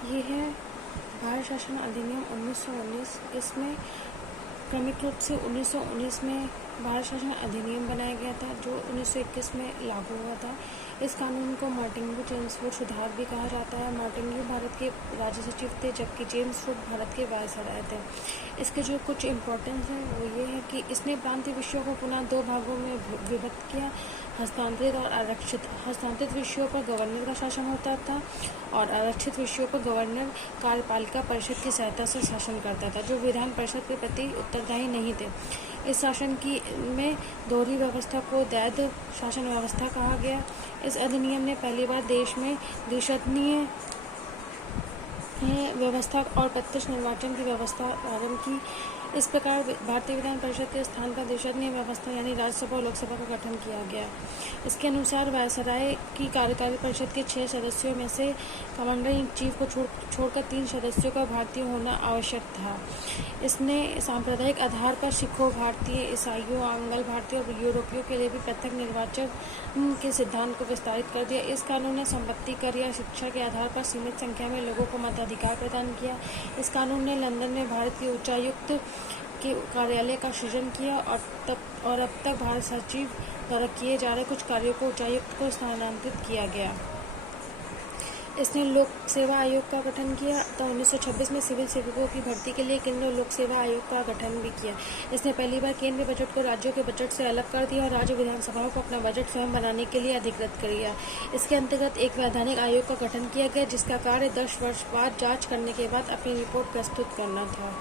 ये है भारत शासन अधिनियम 1919। इसमें क्रमिक रूप से 1919 में भारत शासन अधिनियम बनाया गया था, जो 1921 में लागू हुआ था। इस कानून को मार्टिन चेम्सफोर्ड सुधार भी कहा जाता है। मार्टिन भारत के राज्य सचिव थे, जबकि चेम्सफोर्ड भारत के वायसराय थे। इसके जो कुछ इम्पोर्टेंस है वो ये है कि इसने प्रांतीय विषयों को पुनः दो भागों में विभक्त किया, हस्तांतरित और आरक्षित। हस्तांतरित विषयों पर गवर्नर का शासन होता था और आरक्षित विषयों पर गवर्नर कार्यपालिका परिषद की सहायता से शासन करता था, जो विधान परिषद के प्रति उत्तरदायी नहीं थे। इस शासन की में दोहरी व्यवस्था को द्वैध शासन व्यवस्था कहा गया। इस अधिनियम ने पहली बार देश में द्विसदनीय व्यवस्था और प्रत्यक्ष निर्वाचन की व्यवस्था आरंभ की। इस प्रकार भारतीय विधान परिषद के स्थान पर द्विसदनीय व्यवस्था यानी राज्यसभा और लोकसभा का गठन किया गया। इसके अनुसार वायसराय की कार्यकारी परिषद के 6 सदस्यों में से कमांडर इन चीफ को छोड़कर 3 सदस्यों का भारतीय होना आवश्यक था। इसने सांप्रदायिक आधार पर सिखों, भारतीय, ईसाइयों, आंग्ल भारतीय और यूरोपियों के लिए भी पृथक निर्वाचन के सिद्धांत को विस्तारित कर दिया। इस कानून ने संपत्ति कर या शिक्षा के आधार पर सीमित संख्या में लोगों को मताधिकार प्रदान किया। इस कानून ने लंदन में भारत के उच्चायुक्त के कार्यालय का सृजन किया और अब तक भारत सचिव द्वारा किए जा रहे कुछ कार्यों को उच्चायुक्त को स्थानांतरित किया गया। इसने लोक सेवा आयोग का गठन किया। तो 1926 में सिविल सेवकों की भर्ती के लिए केंद्रीय लोक सेवा आयोग का गठन भी किया। इसने पहली बार केंद्रीय बजट को राज्यों के बजट से अलग कर दिया और राज्य विधानसभाओं को अपना बजट स्वयं बनाने के लिए अधिकृत कर दिया। इसके अंतर्गत एक वैधानिक आयोग का गठन किया गया, जिसका कार्य 10 वर्ष बाद जांच करने के बाद अपनी रिपोर्ट प्रस्तुत करना था।